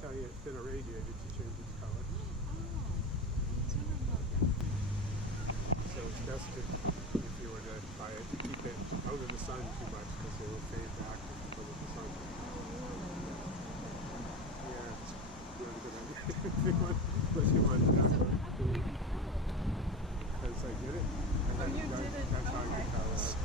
how you fit a radiator to change its color. So it's best if you were to buy it, keep it out of the sun too much because it will fade back because of the sun. Yeah, it's not a good idea unless you want to have it. Because I did it. And you did it? That's how you color it.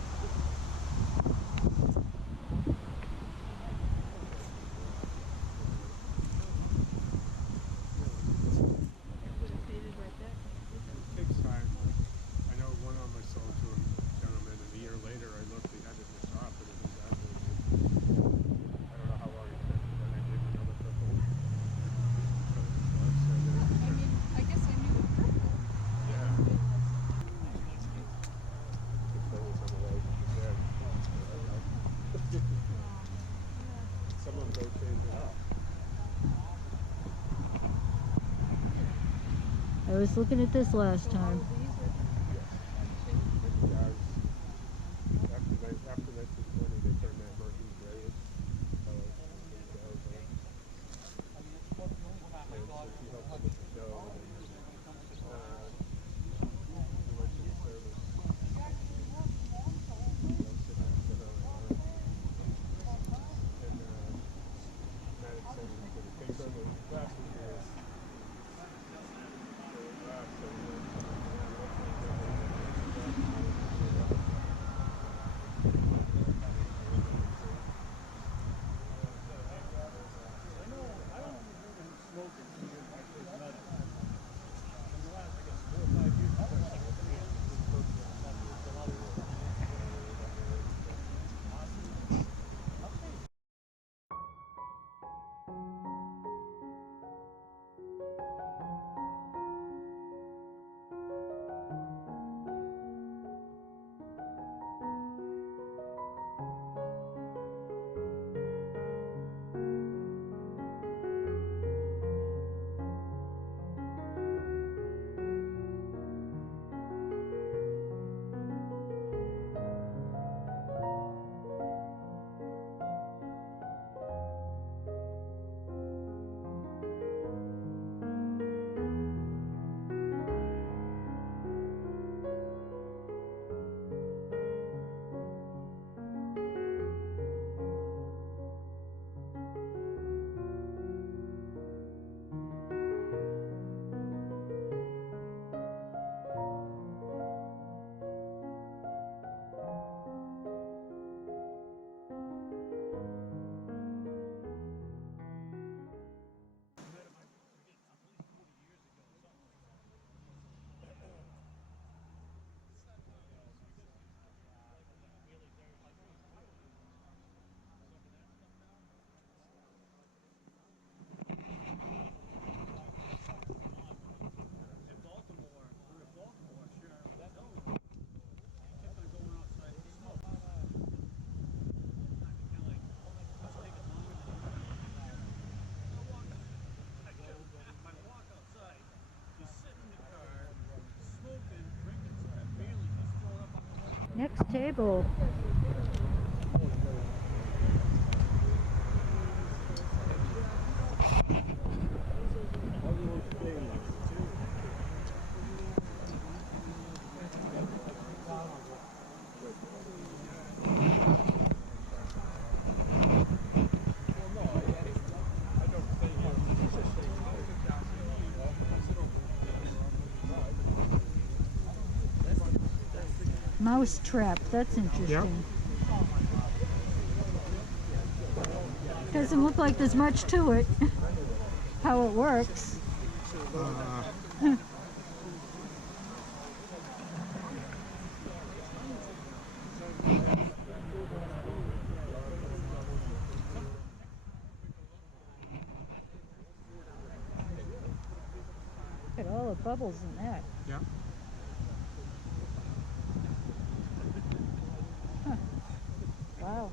I was looking at this last time. After 1920, they turned that murky grayish color. Next table. Mouse trap, that's interesting. Yep. Doesn't look like there's much to it, how it works. Look at all the bubbles in that. Yeah. Huh. Wow.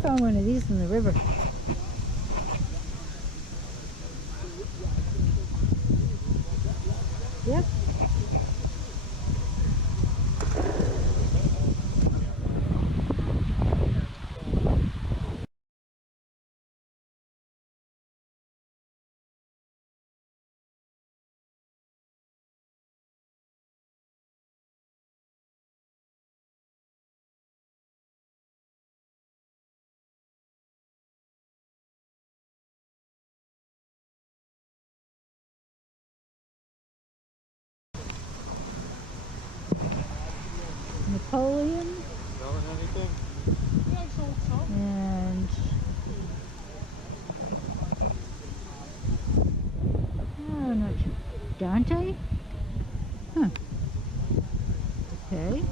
found one of these in the river. Yep. Napoleon. Smelling anything? And oh, not sure. Dante? Huh. Okay.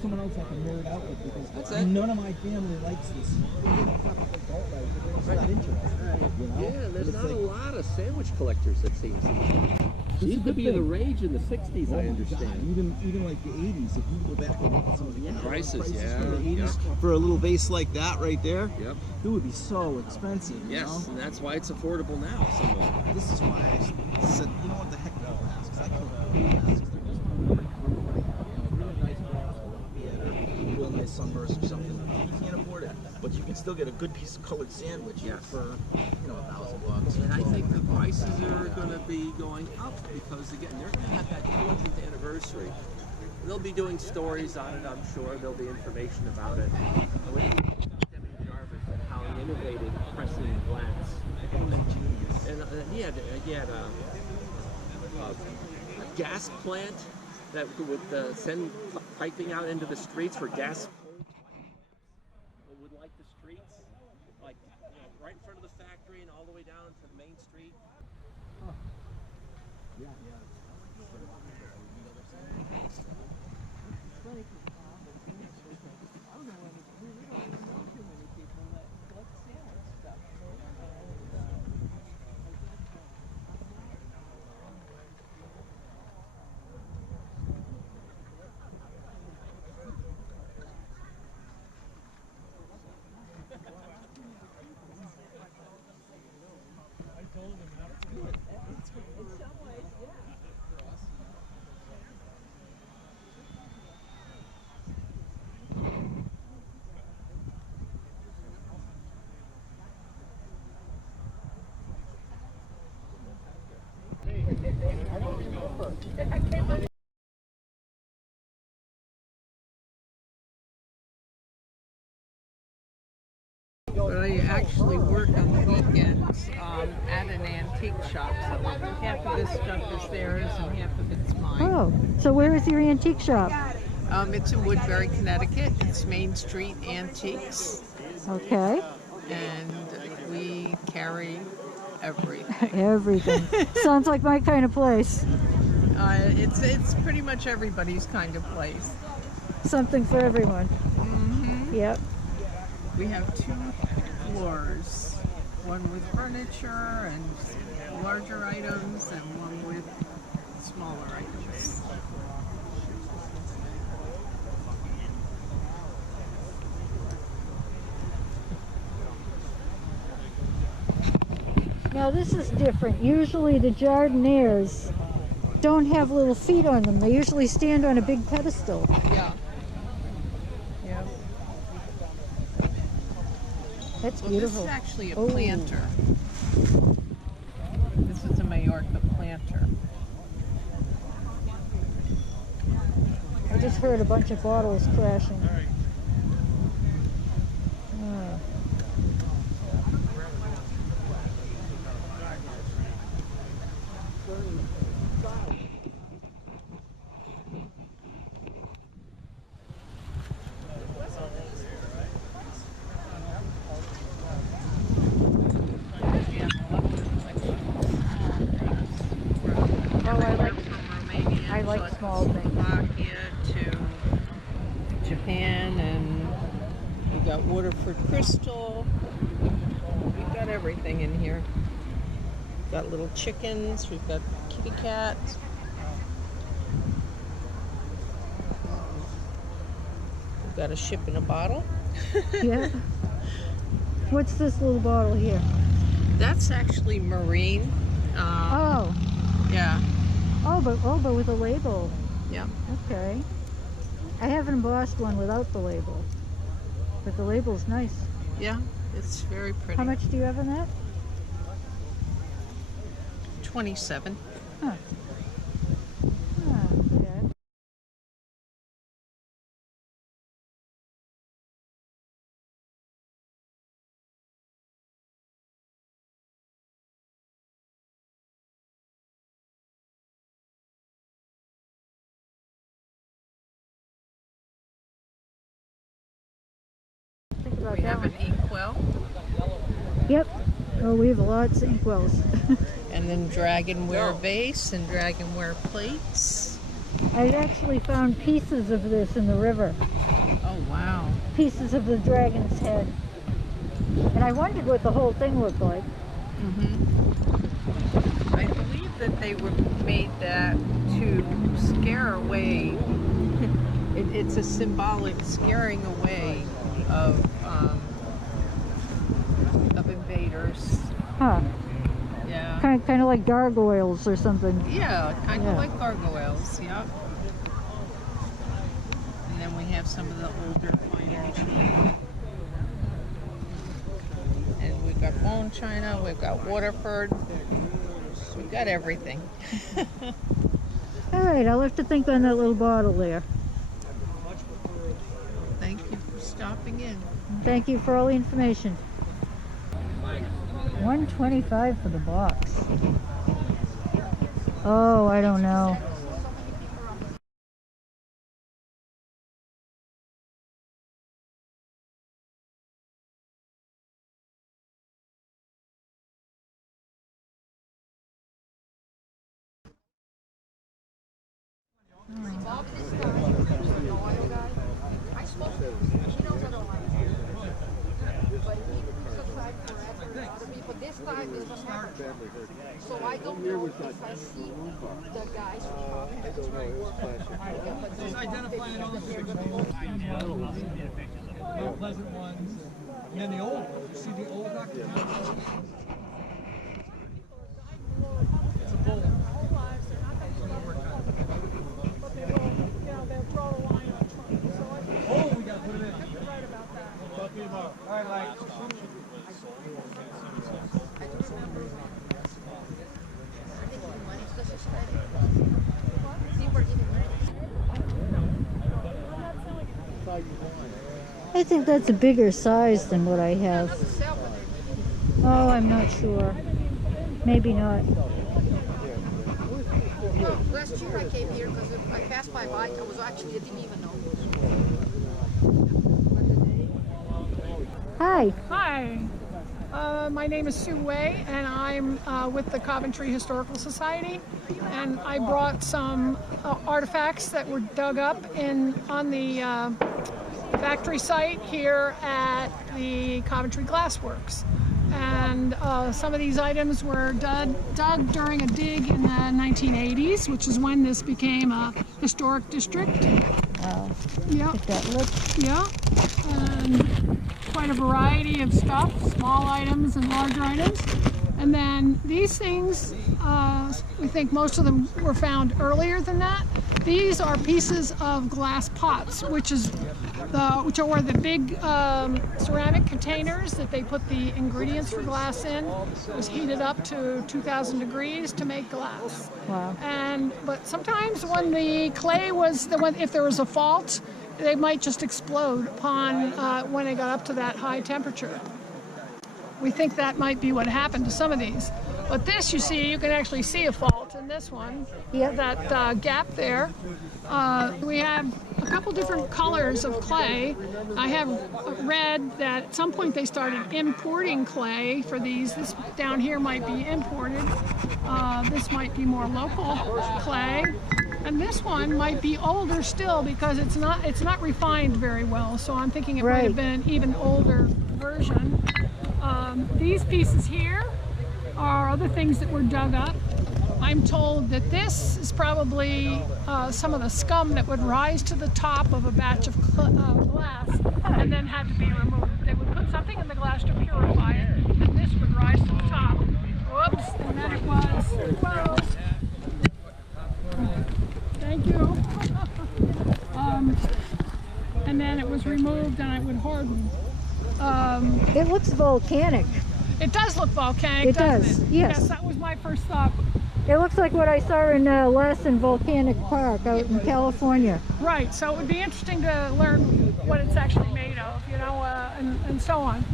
Someone else I can nerd out with because none of my family likes this. It's not interesting. You know? Yeah, there's not a lot of sandwich collectors, it seems. It used to be the rage in the 60s, I understand. Even like the 80s, if you go back and look at some of the Prices, yeah. from the 80s, for a little vase like that right there, Yep. it would be so expensive. Yes, You know? and that's why it's affordable now, somewhat. This is why I said, you know what the heck with all masks? I can't do masks. They're just real nice brands, real nice Sunburst or something. You can't afford it, but you can still get a good piece of colored sandwich for, you know, $1,000. And I think the prices are going to be going up because, again, they're going to have that 200th anniversary. They'll be doing stories on it, I'm sure. There'll be information about it. Jarvis and how he innovated pressing glass. And he had a gas plant that would send piping out into the streets for gas. Would like the streets, like right in front of the factory and all the way down to the main street. Huh. Yeah. But I actually work on the weekends at an antique shop, so half of this stuff is theirs and half of it's mine. Oh, so where is your antique shop? It's in Woodbury, Connecticut. It's Main Street Antiques, Okay. and we carry everything. Everything. Sounds like my kind of place. It's pretty much everybody's kind of place. Something for everyone. Mm-hmm. Yep. We have 2 floors, one with furniture and larger items, and one with smaller items. Now this is different. Usually the jardinières don't have little feet on them. They usually stand on a big pedestal. Yeah. Yeah. That's Well, beautiful. this is actually a Oh. planter. This is a Majorca planter. I just heard a bunch of bottles crashing. Ah. I like small things. Slovakia to Japan, and we got Waterford Crystal. We've got everything in here. We've got little chickens. We've got kitty cats. We've got a ship in a bottle. Yeah. What's this little bottle here? That's actually marine. Oh. Yeah. Oh, but with a label. Yeah. Okay. I haven't embossed one without the label, but the label's nice. Yeah. It's very pretty. How much do you have in that? 27. Huh. Ah, yeah. Think about We that have an one. inkwell, Yep. Oh, we have lots of inkwells. and then dragonware vase and dragonware plates. I actually found pieces of this in the river. Oh wow. Pieces of the dragon's head. And I wondered what the whole thing looked like. I believe that they were made that to scare away. It's a symbolic scaring away of invaders. Huh. Yeah. Kind of like gargoyles or something. Yeah, kind of Yeah. like gargoyles. Yeah. And then we have some of the older fine china. And we've got bone china. We've got Waterford. We've got everything. All right, I'll have to think on that little bottle there. Thank you for stopping in. Thank you for all the information. $125 for the box. Oh, I don't know. This time it was hard. So I don't know if I see the guys from that's where I work. Just identifying all the pleasant ones, and then the old ones. You see the old doctor? It's a bull. Oh, we gotta put it in. Talking about. All right, like. I think that's a bigger size than what I have. Oh, I'm not sure. Maybe not. No, last year I came here because I passed my bike. I didn't even know. Hi. Hi, my name is Sue Way, and I'm with the Coventry Historical Society, and I brought some artifacts that were dug up on the factory site here at the Coventry Glassworks. And some of these items were dug during a dig in the 1980s, which is when this became a historic district. Wow. Yep. Look at that look. Yeah, and quite a variety of stuff, small items and larger items. And then these things, we think most of them were found earlier than that. these are pieces of glass pots, which are the big ceramic containers that they put the ingredients for glass in. It was heated up to 2,000 degrees to make glass. Wow. But sometimes when the clay if there was a fault, they might just explode upon when they got up to that high temperature. We think that might be what happened to some of these. But this, you see, you can actually see a fault in this one. Yep. That gap there. We have a couple different colors of clay. I have read that at some point they started importing clay for these. This down here might be imported. This might be more local clay. And this one might be older still because it's not refined very well. So I'm thinking it might have been an even older version. These pieces here are other things that were dug up. I'm told that this is probably some of the scum that would rise to the top of a batch of glass and then had to be removed. They would put something in the glass to purify it, and this would rise to the top. Whoops, and then it was, well, thank you. And then it was removed and it would harden. It looks volcanic. It does look volcanic, It doesn't does, it? yes. Yes, that was my first thought. It looks like what I saw in Lassen Volcanic Park out in California. Right, so it would be interesting to learn what it's actually made of, you know, and so on.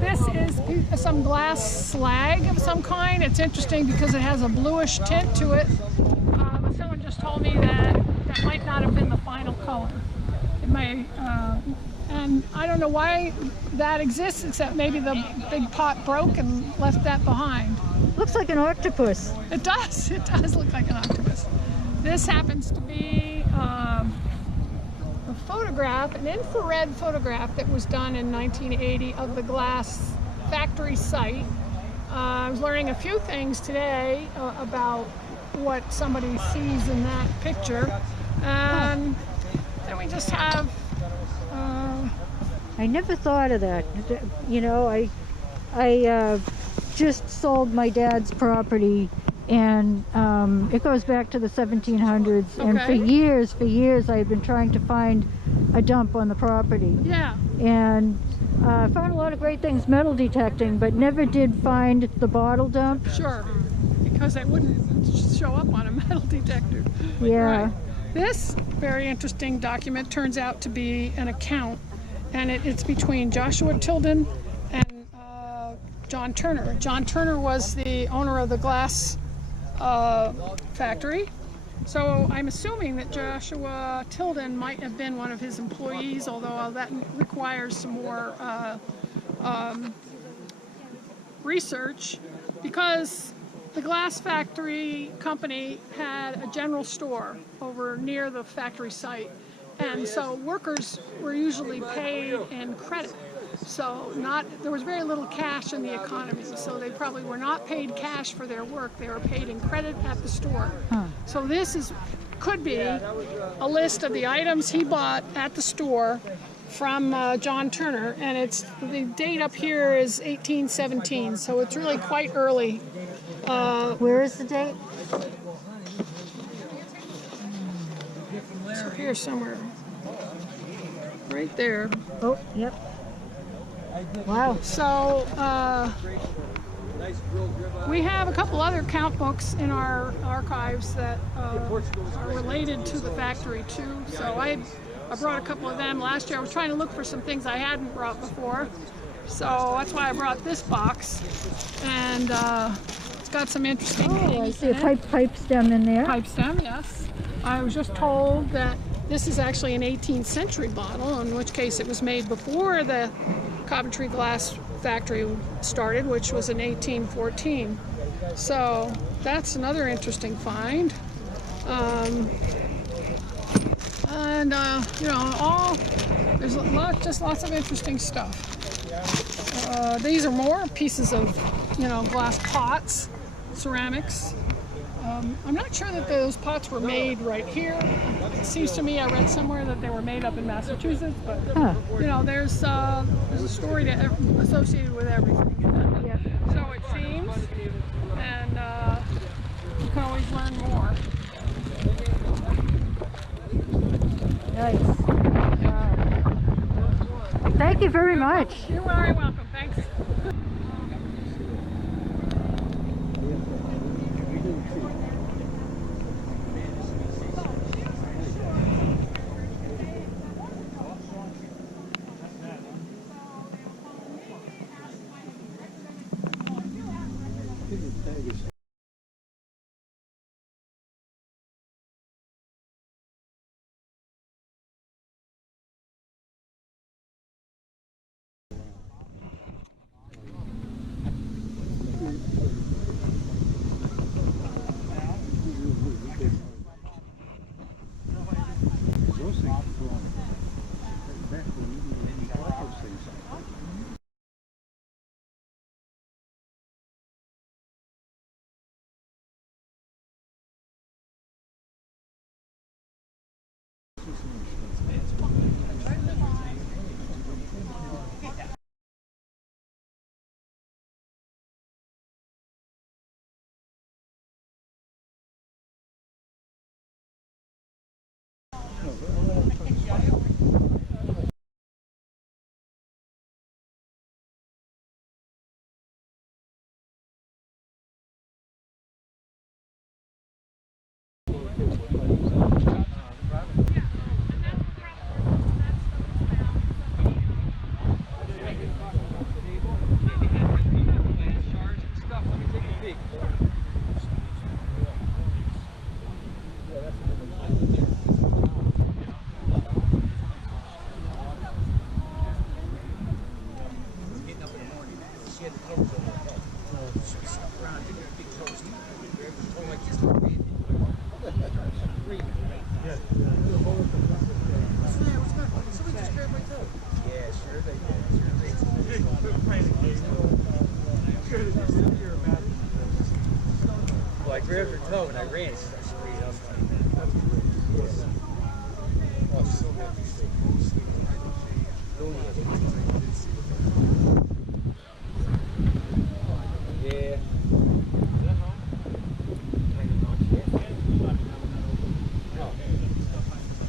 This is some glass slag of some kind. It's interesting because it has a bluish tint to it. But someone just told me that that might not have been the final color. It may, and I don't know why that exists, except maybe the big pot broke and left that behind. Looks like an octopus. It does look like an octopus. This happens to be a photograph, an infrared photograph that was done in 1980 of the glass factory site. I was learning a few things today about what somebody sees in that picture. And then we just have I never thought of that. You know, I just sold my dad's property, and it goes back to the 1700s. Okay. And for years, I've been trying to find a dump on the property. yeah. And found a lot of great things metal detecting, but never did find the bottle dump. Sure, because it wouldn't show up on a metal detector. Yeah. Right. This very interesting document turns out to be an account, and it's between Joshua Tilden and John Turner. John Turner was the owner of the glass factory, so I'm assuming that Joshua Tilden might have been one of his employees, although that requires some more research, because the glass factory company had a general store over near the factory site, and so workers were usually paid in credit. So there was very little cash in the economy, so they probably were not paid cash for their work. They were paid in credit at the store. So this could be a list of the items he bought at the store from John Turner, and the date up here is 1817, so it's really quite early. Where is the date? So here somewhere, right there. Oh, yep. Wow. So we have a couple other count books in our archives that are related to the factory too. So I brought a couple of them last year. I was trying to look for some things I hadn't brought before. So that's why I brought this box. And it's got some interesting things. I see a pipe stem in there. Pipe stem, yes. I was just told that this is actually an 18th century bottle, in which case it was made before the Coventry glass factory started, which was in 1814. So that's another interesting find. You know, there's lots of interesting stuff. These are more pieces of, you know, glass pots, ceramics. I'm not sure that those pots were made right here. It seems to me I read somewhere that they were made up in Massachusetts, but you know, there's a story associated with everything. Yep. So it seems, and you can always learn more. Thank you very much. You're very welcome. Thanks. Well, I grabbed her toe and I ran. She sprayed up. Oh, so happy. Yeah.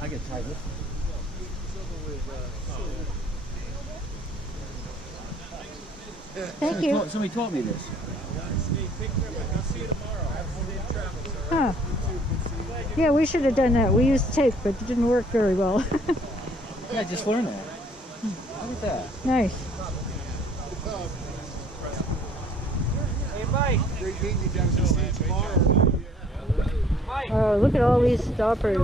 I get tired. Thank you. Somebody taught me this. Huh. Yeah, we should have done that. We used tape, but it didn't work very well. Yeah, I just learned that. Look at that. Nice. Hey, Mike. Oh, look at all these stoppers.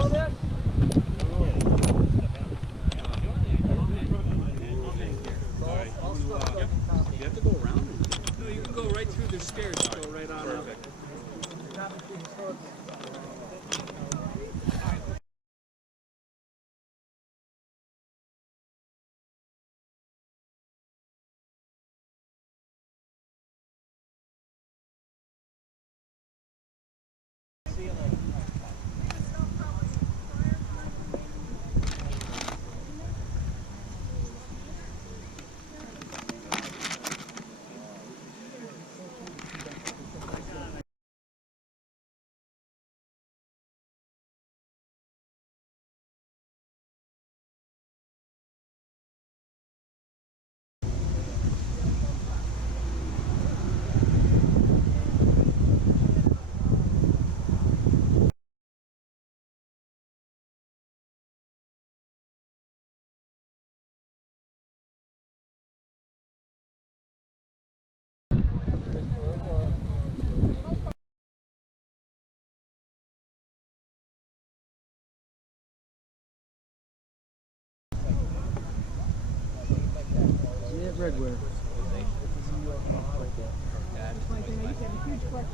You have to go around? No, you can go right through the stairs and go right on up.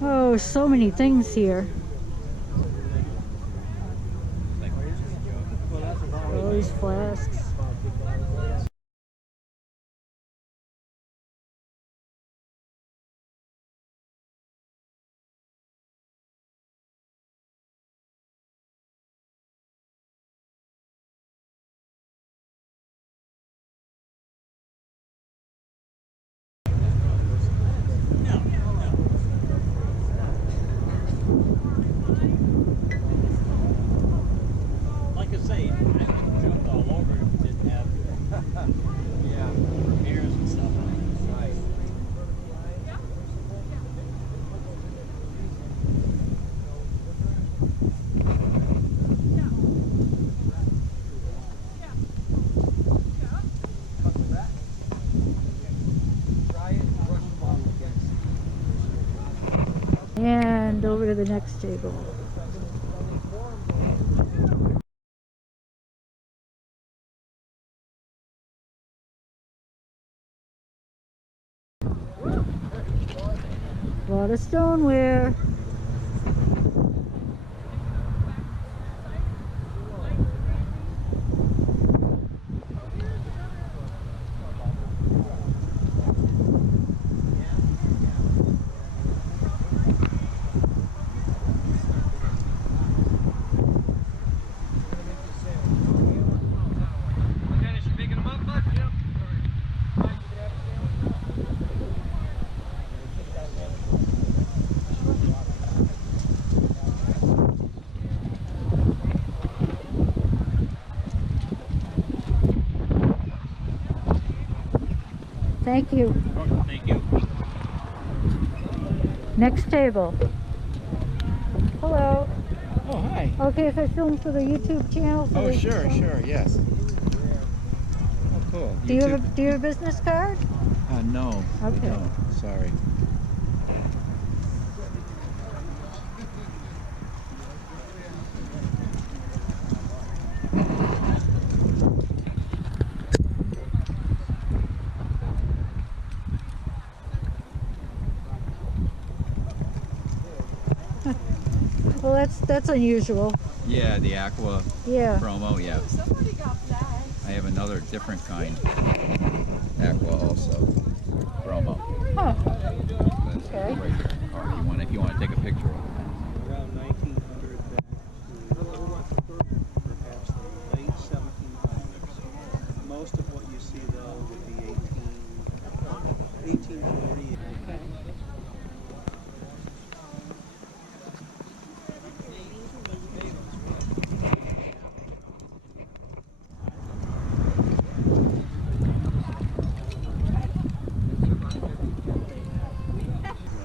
Oh, so many things here. All these flasks. Like I say, I jumped all over it. Didn't have head over to the next table. A lot of stoneware. Thank you. Thank you. Next table. Hello. Oh, hi. Okay, if I film for the YouTube channel. Oh, sure, yes. Oh, cool. Do you have a business card? No. Okay. No, sorry. Well, that's unusual. Yeah, the aqua Yeah. promo, yeah. Somebody got that. I have another different kind. Aqua also. Promo. Huh. That's Okay. right here. Or if you want to take a picture of it. Around 1900 back to perhaps the late 1700s. Most of what you see though would be 1840.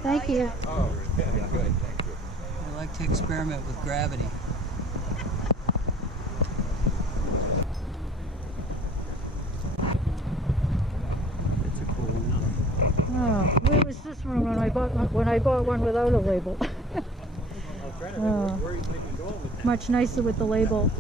Thank you. Oh, yeah, good. Thank you. I like to experiment with gravity. It's a cool one. Oh, where was this one when I bought one without a label? Oh, much nicer with the label.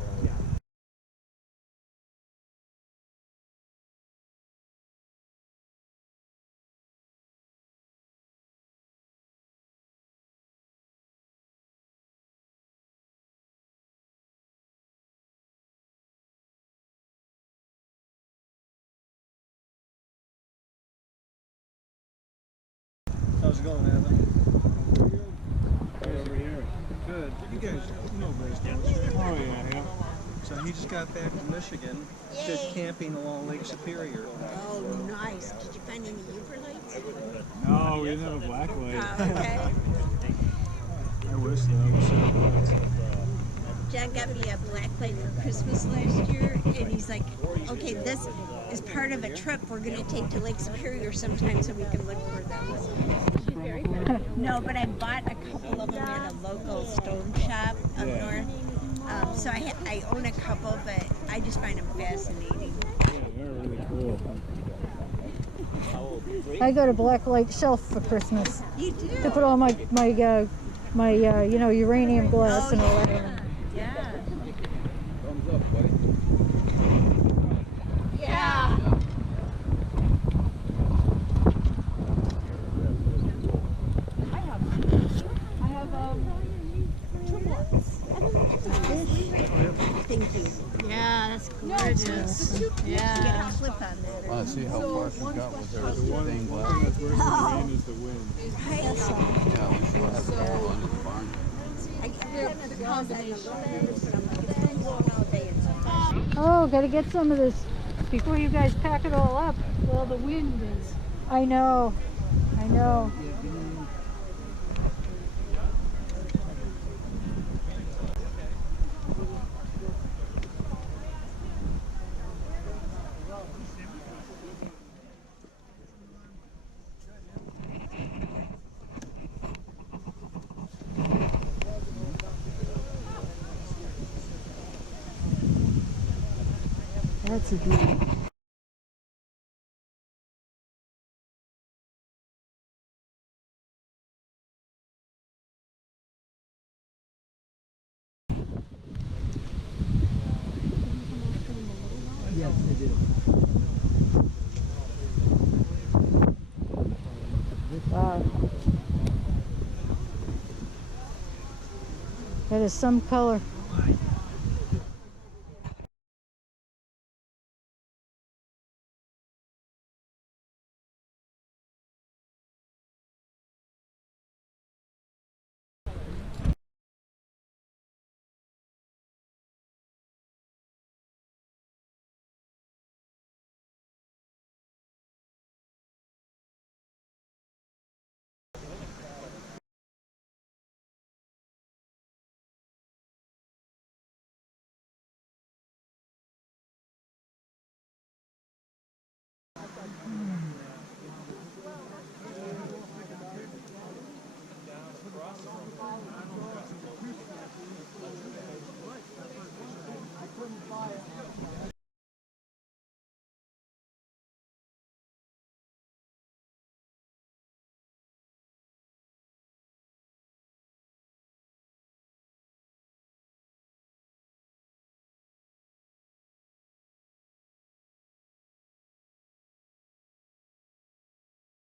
How's it going, Evan? Over here. Good. You guys know Liz, don't you? Oh, yeah. So he just got back to Michigan, did camping along Lake Superior. Oh, nice. Did you find any Uber lights? No, we didn't have a black light. Oh, okay. I wish though. John got me a black light for Christmas last year, and he's like, okay, this is part of a trip we're going to take to Lake Superior sometime so we can look for them. No, but I bought a couple of them at a local stone shop up north. So I own a couple, but I just find them fascinating. Yeah, they're really cool. I got a black light shelf for Christmas You do? to put all my uranium glass and all that on. Yeah. Thumbs up, buddy. Yeah. Thank you. Yeah, that's gorgeous. Yeah. Get a clip on that. Want to see how far she got with her stained glass? That's worse than the rain is the wind. Yeah, we still have a couple under the barn. Oh, gotta get some of this before you guys pack it all up. Well, the wind is. I know. I know. That's a beauty. That is some color.